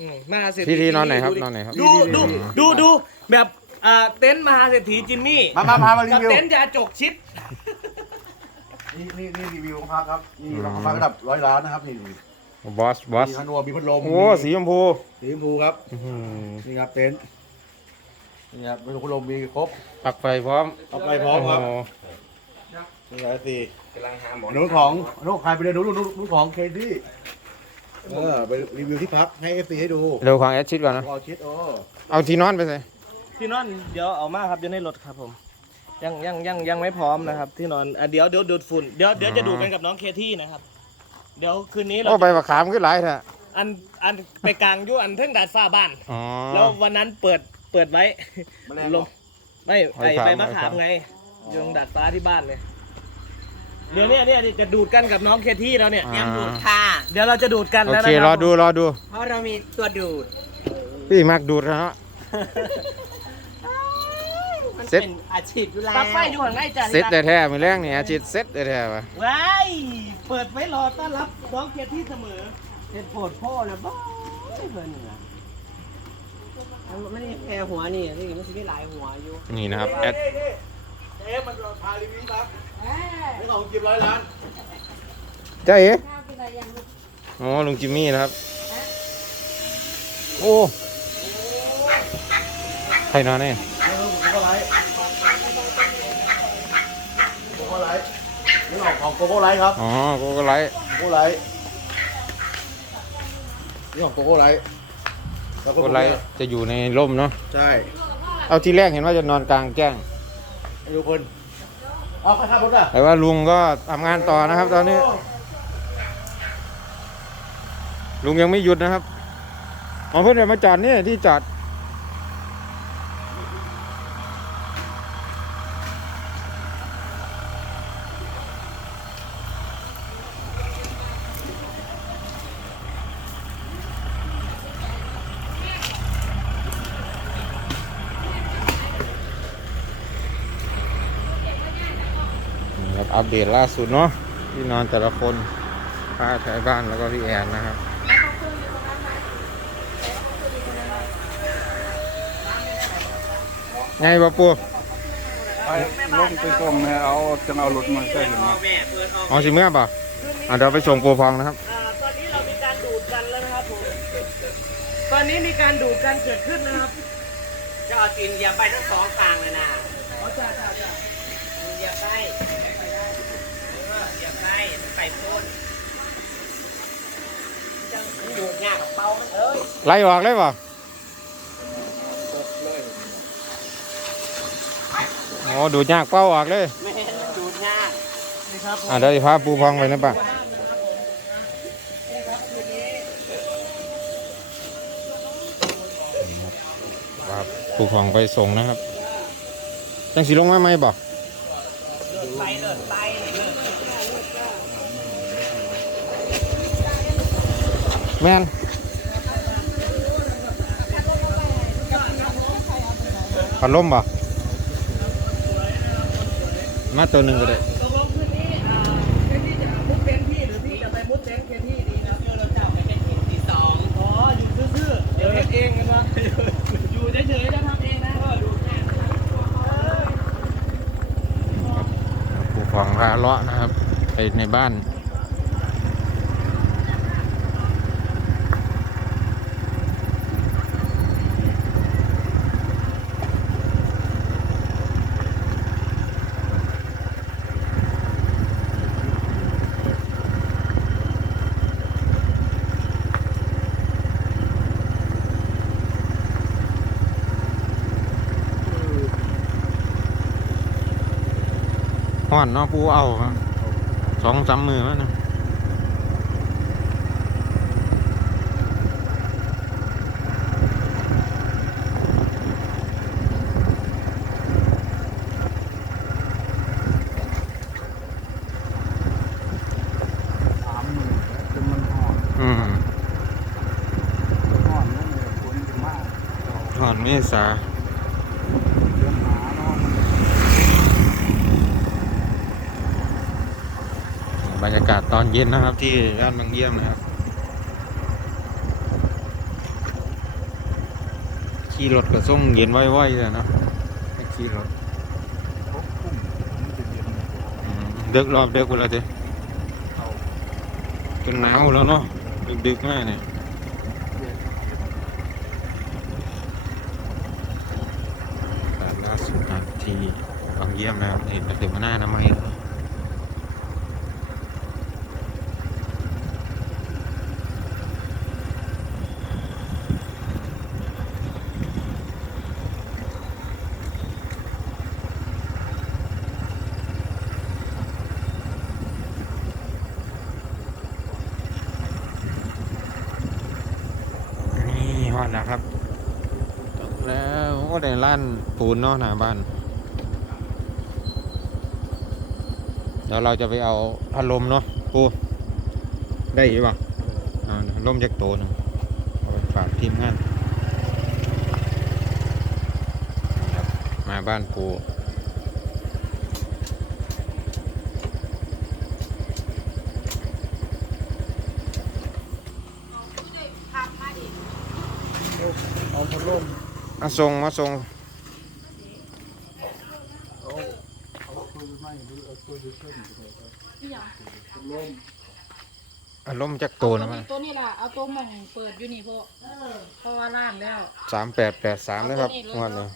อืมมหาเศรษฐีที่ที่นอนไหนครับดูดินอนไหนครับ ดูดูดูดูแบบอ่าเต็นท์มหาเศรษฐีจิมมี่มามาพามารีกับวิว เต็นท์ยาจกชิด นี่นี่นี่รีวิวของพักครับ นี่ของพักระดับร้อยล้านนะครับ นี่มีบอสบอสฮันนัวมีพัดลมโอ้สีชมพูสีชมพูครับ อื้อหือนี่ครับเต็นท์นี่ครับมีพัดลมมีครบปลักไฟพร้อมเอาไปพร้อมครับโโหนี่ครับสี่กำลังหาหมอ นู้นของนู้นใครไปเดินนู้นนู้นนู้นของเคที่ เออไปรีวิวที่พักให้เอฟซีให้ดูเร็วของแอดชิดก่อนนะพอชิดโอ้เอาที่นอนไปใส่ที่นอนเดี๋ยวเอามาครับอยู่ในรถครับผม ยังยังยังยังไม่พร้อมนะครับที่นอนอะเดี๋ยวเดี๋ยวดูดฝุ่นเดี๋ยวเดี๋ยวจะดูดกันกับน้องเคที่นะครับ เดี๋ยวคืนนี้เราโอ้ใบมะขามขึ้นหลายเถอะอันอันไปกลางอยู่อันเทิงดาดฟ้าบ้าน อ๋อ แล้ววันนั้นเปิดเปิดไว้แมลงลลงงไม่ไอไม้ขามใบมะขามไม้ขามไงอยตรงดาดฟ้าที่บ้านเลย เดี๋ยวเนี้เนี่ยจะดูดกันกับน้องเคที่แล้วเนี่ยอ่าค่ะ เดี๋ยวเราจะดูดกันโอแล้วเคนะครรัอบดูรอดูเพราะเรามีตัวดูดพี่มักดูดนะฮะ มันเซ็ต เป็นอาชีพอยู่แล้วปลั๊กไฟอยู่ข้างในจ้ะเซ็ตแท้ๆมือแรกนี่อาชิดเซ็ตแท้ๆวะว้ายเปิดไว้รอต้อนรับน้องเคที่เสมอเป็นโผดโพ่นะบ้าเพิ่นน่ะมันไม่ได้แค่หัวนี่นี่มันจะมีหลายหัวอยู่นี่นะครับแอด เอฟมันพารีวิวที่พักนี่ของจิบร้อยล้านเจ้าเอ๋โอ้ลุงจิมมี่นะครับ โอ้ใครนอนเนี่ยนี่คือโกโก้ไลท์โกโก้ไลท์นี่ของของโกโก้ไลท์ครับ อ๋อโกโก้ไลท์โกโก้ไลท์นี่ของโกโก้ไลท์แล้วโกโก้ไลท์จะอยู่ในร่มเนาะ ใช่ เอาทีแรกเห็นว่าจะนอนกลางแจ้ง ให้ดูคนเอาไปขับรถอะแต่ว่าลุงก็ทำงานต่อนะครับ ตอนนี้ ลุงยังไม่หยุดนะครับอ๋อเพื่อนมาจอดนี่ที่จอด อัปเดตล่าสุดเนาะที่นอนแต่ละคนค่าใช้บ้านแล้วก็พี่แอนนะครับไงบะปูไปลงไปส่งให้เอาจะเอารถมาใส่ขึ้นมาแม่เปิดออกเอาสิเมื่อป่ะอะเดี๋ยวไปส่งปูพองนะครับอ่าตอนนี้เรามีการดูดกันแล้วนะครับผมตอนนี้มีการดูดกันเกิดขึ้นนะครับ จะเอาตีนเหยียบไปทั้งสองข้างเลยนะเอาจ้าจ้าจ้าเหยียบไปเอ อเหยียบไปมันไปโพ่นจังมันดูดยากกับเป่ามันเอ้ยไล่ออกเลยป่ะโอ้ดูดยากเป้าออกเลยไม่ให้มันดูดยากนี่ครับผมอะเดี๋ยวจะพาปูพองไปนะป่ะว่าปูพองไปส่งนะครับจังสีลงมาไหมบอกไปเดินไป แม่นพัดลมบ่มาตัวหนึ่งก็ได้ตกลงคืนนี้อ่าเคที่จะมุดเต็นท์พี่หรือพี่จะไปมุดเต็นท์เคที่ดีครับ เดี๋ยวเราจะเอาไปเป็นหินที่สอง อ๋ออยู่ซื่อๆเดี๋ยวเฮ็ดเองกันวะอยู่เฉยๆจะทำเองนะดูแค่ ปูฟองพาเลาะนะครับ ไปในบ้าน ห่อนเนาะปูเอาครับสองสามมือแล้วนะอืมห่อนเมษาบรรยากาศตอนเย็นนะครับ ที่ย่านบางเยี่ยมนะครับ ขี่รถก็ส่งเย็นไว้ๆเลยเนาะให้ขี่รถอืมเดึกรอบเดึกเวลาเจ้จนหนาวแล้วเนาะดึกๆแม่เนี่ยแต่ล่าสุดนะที่บางเยี่ยมนะครับเห็นแต่เดี๋ยวมาหน้าน้ำไม่แล้ว นะครับแล้วก็ได้ล้านปูนเนาะหน้าบ้าน เดี๋ยวเราจะไปเอาพัดลมเนาะปูได้หรือเปล่าลมจากโตหนึ่งเอาไปฝากทีมงานมาบ้านปู มาส่งมาส่งอารมณ์จากโตนะเอามันตัวนี้ล่ะเอาตัวหมองเปิดอยู่นี่พวกเพราะว่าล่างแล้วสามแปดแปดสามนะครับงวดนี้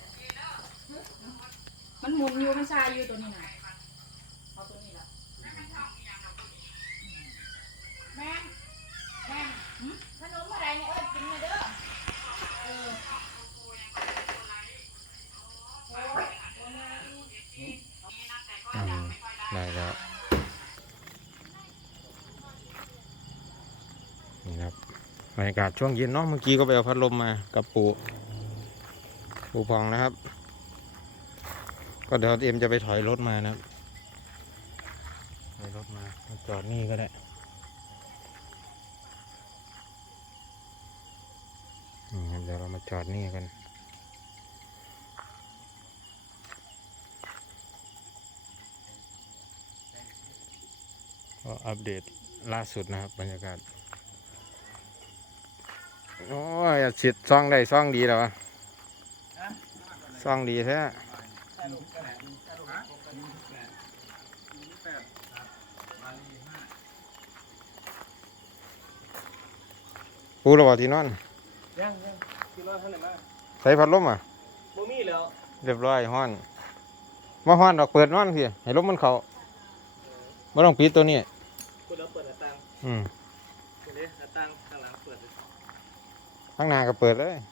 มันหมุนอยู่มันชายอยู่ตัวนี้น่ะเอาตัวนี้ล่ะแม่งแม่งหึขนมอะไรเนี่ยเอ้ยกินมาเด้อเอ อืมได้แล้วนี่ครับบรรยากาศช่วงเย็นเนาะเมื่อกี้ก็ไปเอาพัดลมมากับปูปูพองนะครับ ก็เดี๋ยวเอ็มจะไปถอยรถมานะครับถอยรถมามาจอดนี่ก็ได้นี่ครับเดี๋ยวเรามาจอดนี่กัน ก็อัปเดตล่าสุดนะครับ บรรยากาศ โอ้ยชิดซ่องได้ซ่องดีแล้ววะซ่องดีแท้ปูระบาที่นอนยังยังคือรอดท่านไหนมาใส่พัดลมอะโมมี่แล้ว เรียบร้อยห้อนมาห้อนดอกเปิดนอนพี่ให้ลมมันเขาไม่ต้องปิดตัวนี้ อืมเห็นไหมหน้าต่างข้างหลังเปิดเลย ข้างหน้าก็เปิดเลยเ